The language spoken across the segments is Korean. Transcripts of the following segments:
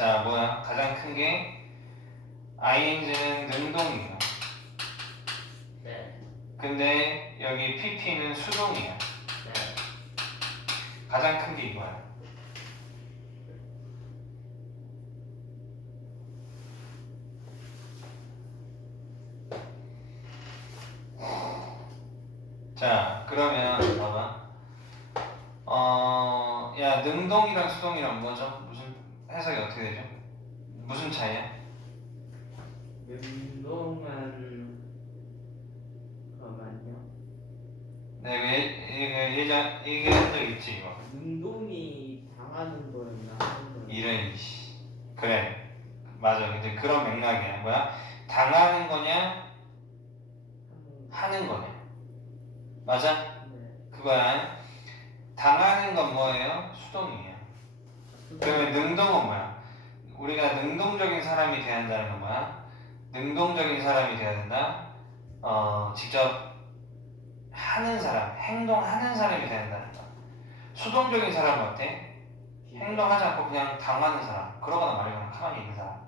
자, 뭐야? 가장 큰 게 ing는 능동이에요. 네. 근데 여기 pp는 수동이야. 네. 가장 큰 게 이거야. 자, 그러면 봐봐. 어, 야, 능동이랑 수동이랑 뭐죠? 무슨 해석이 어떻게 되죠? 무슨 차이야? 운동은 잠깐만요. 내가 예, 예전 얘기한 적 있지 이거. 운동이 당하는 거였나 하는 거였나? 이런 씨. 그래. 맞아. 이제 그런 맥락이야. 뭐야? 당하는 거냐? 하는 거냐? 맞아? 네. 그거야. 당하는 건 뭐예요? 수동이에요. 그러면 능동은 뭐야? 우리가 능동적인 사람이 돼야 한다는 건 뭐야? 능동적인 사람이 돼야 된다. 어, 직접 하는 사람, 행동하는 사람이 돼야 된다는 거야. 수동적인 사람은 어때? 행동하지 않고 그냥 당하는 사람, 그러거나 말거나 가만히 있는 사람.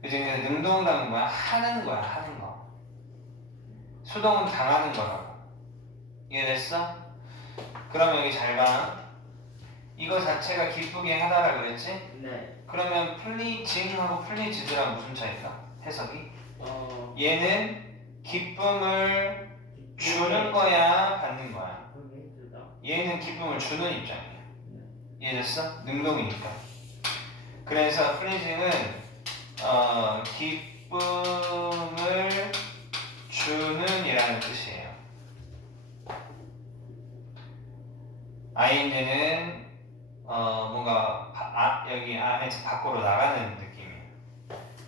근데 능동이라는 뭐야? 하는 거야, 하는 거. 수동은 당하는 거라고. 이해됐어? 그러면 여기 잘 봐. 이거 자체가 기쁘게 하다라 그랬지? 네. 그러면 플리징하고 플리즈드랑 무슨 차이일까? 해석이? 어. 얘는 기쁨을 주는 거야, 받는 거야? 그게. 얘는 기쁨을 주는 입장이야. 이해됐어? 능동이니까. 그래서 플리징은 어, 기쁨을 주는 이라는 뜻이에요. ing는 어, 뭔가 바- 아, 여기 안에서 밖으로 나가는 느낌이에요.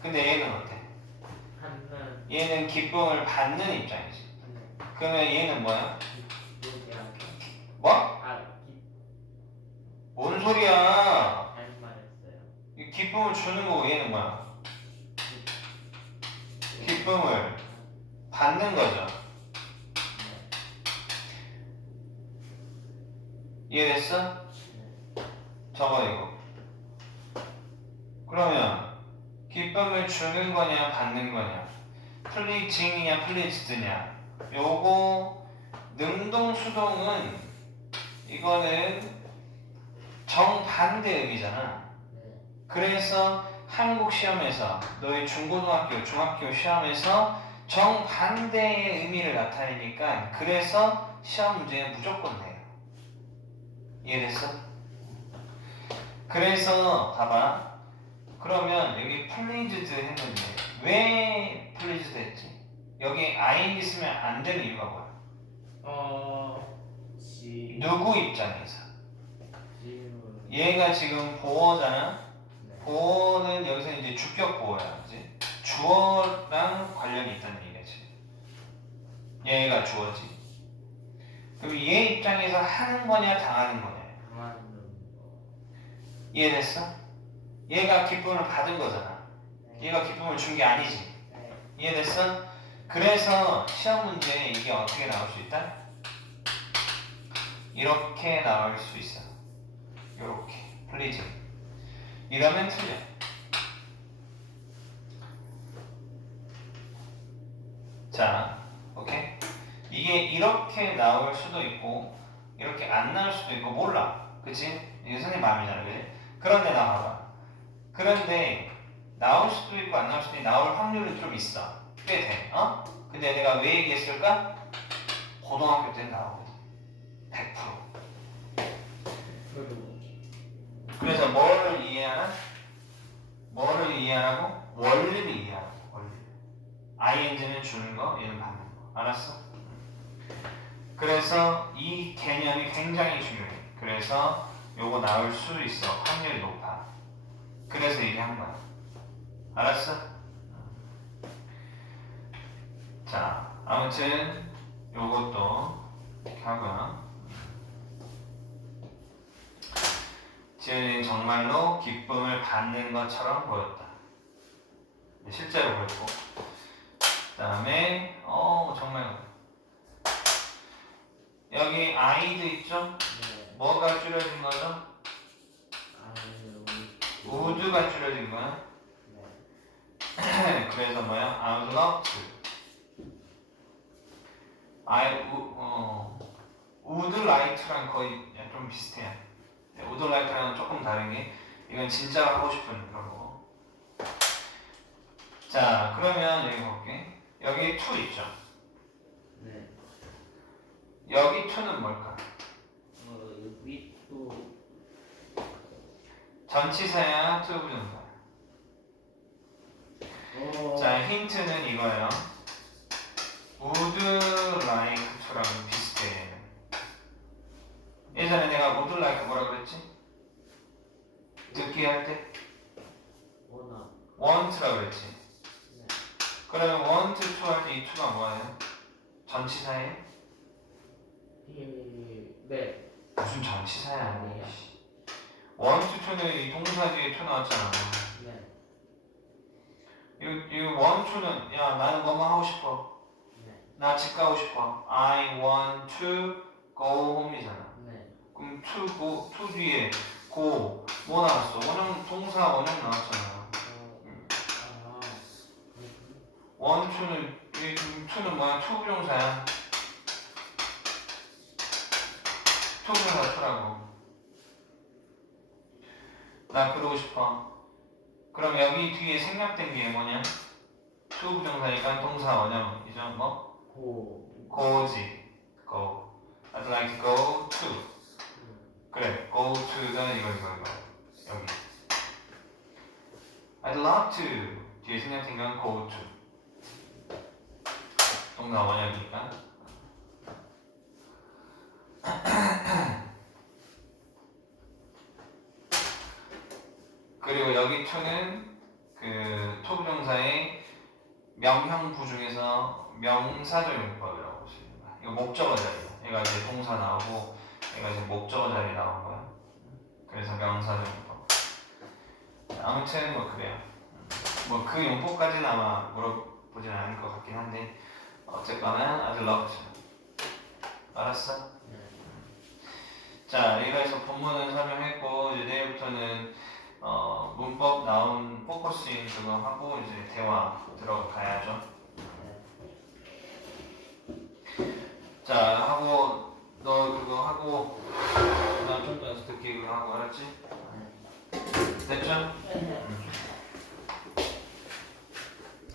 근데 얘는 어때? 하는 얘는 기쁨을 받는 입장이지. 하는 그러면 얘는 뭐야? 기쁨이랑 뭐? 아 기. 뭔 소리야? 잘못 말했어요. 이 기쁨을 주는 거고 얘는 뭐야? 기쁨을 받는 거죠. 이해됐어? 저거 이거. 그러면 기쁨을 주는 거냐 받는 거냐? 플리징이냐 플리즈드냐? 요거 능동 수동은 이거는 정반대 의미잖아. 네. 그래서 한국 시험에서 너희 중고등학교, 중학교 시험에서 정반대의 의미를 나타내니까 그래서 시험 문제에 무조건 돼요. 이해됐어? 그래서 봐봐. 그러면 여기 플리즈드 했는데 왜 플리즈드 했지? 여기 ing 쓰면 안 되는 이유가 뭐야? 어. 지. 누구 입장에서? 지금. 얘가 지금 보어잖아? 네. 보어는 여기서 이제 주격 보어야, 그지? 주어랑 관련이 있다는 얘기지. 얘가 주어지. 그럼 얘 입장에서 하는 거냐, 당하는 거냐? 이해됐어? 얘가 기쁨을 받은 거잖아. 네. 얘가 기쁨을 준 게 아니지. 네. 이해됐어? 그래서 시험 문제에 이게 어떻게 나올 수 있다? 이렇게 나올 수 있어. 요렇게. 플리즈. 이러면 틀려. 자, 오케이? 이게 이렇게 나올 수도 있고, 이렇게 안 나올 수도 있고, 몰라. 그치? 이게 선생님 마음이잖아, 그지? 그런데 나와봐. 그런데, 나올 수도 있고, 안 나올 수도 있고, 나올 확률은 좀 있어. 꽤 돼, 어? 근데 내가 왜 얘기했을까? 고등학교 때 나오거든. 100%. 그래도. 그래서 뭐를 이해하나? 뭐를 이해하라고? 원리를 이해하라고, 원리. ing는 주는 거, 얘는 받는 거. 알았어? 그래서 이 개념이 굉장히 중요해. 그래서 요거 나올 수 있어. 확률이 높아. 그래서 얘기한 거야. 알았어? 자, 아무튼 요것도 이렇게 하고요. 지은이는 정말로 기쁨을 받는 것처럼 보였다. 실제로 그랬고. 그 다음에, 어, 정말. 여기 아이도 있죠? 네. 뭐가 줄여진 거죠? would가 줄여진 거야. 네. 그래서 뭐야? Love to. I w- 어, would like랑 거의 좀 비슷해요. 네, would like랑 조금 다른 게 이건 진짜 하고 싶은 그런 거. 자, 그러면 여기 볼게. 여기 to 있죠. 네. 여기 to는 뭘까? 전치사야, to 부정사. 어. 자, 힌트는 이거예요. would like to랑 비슷해. 예전에 내가 would like 뭐라 그랬지? 듣기 할때 원아. want라 그랬지. 네. 그러면 want to 할때 이 to가 뭐예요? 전치사예요? 예. 네. 무슨 전치사야? 아니에요. want to는 이 동사 뒤에 to 나왔잖아. 네. 이, 이 to는 야 나는 뭐뭐 하고 싶어. 네. 나 집 가고 싶어. I want to go home이잖아. 네. 그럼 to go to 뒤에 go 뭐 나왔어? 원형 동사 원형 나왔잖아. 어. 아. want to는 이 to는 뭐야? to 부정사야. 부정사 to라고. 나 그러고 싶어. 그럼 여기 뒤에 생략된 게 뭐냐? to 부정사니까 동사 원형이죠. 뭐? 고. go지. go. I'd like to go to. 음. 그래, go to가 이거 이거 이거 여기. I'd love to 뒤에 생략된 건 go to. 동사 원형이니까. 그리고 여기 to는 그 토부정사의 명형부 중에서 명사적 용법이라고 거야. 이거 목적어 자리야. 얘가 이제 동사 나오고 얘가 이제 목적어 자리 나온 거야. 그래서 명사적 용법. 아무튼 뭐 그래요. 뭐 그 용법까지는 아마 물어보진 않을 것 같긴 한데 어쨌거나 아주 러브죠. 알았어? 네. 자, 이래서 본문은 설명했고 이제 내일부터는 어, 문법 나온 포커스인 그거 하고 이제 대화 들어가야죠.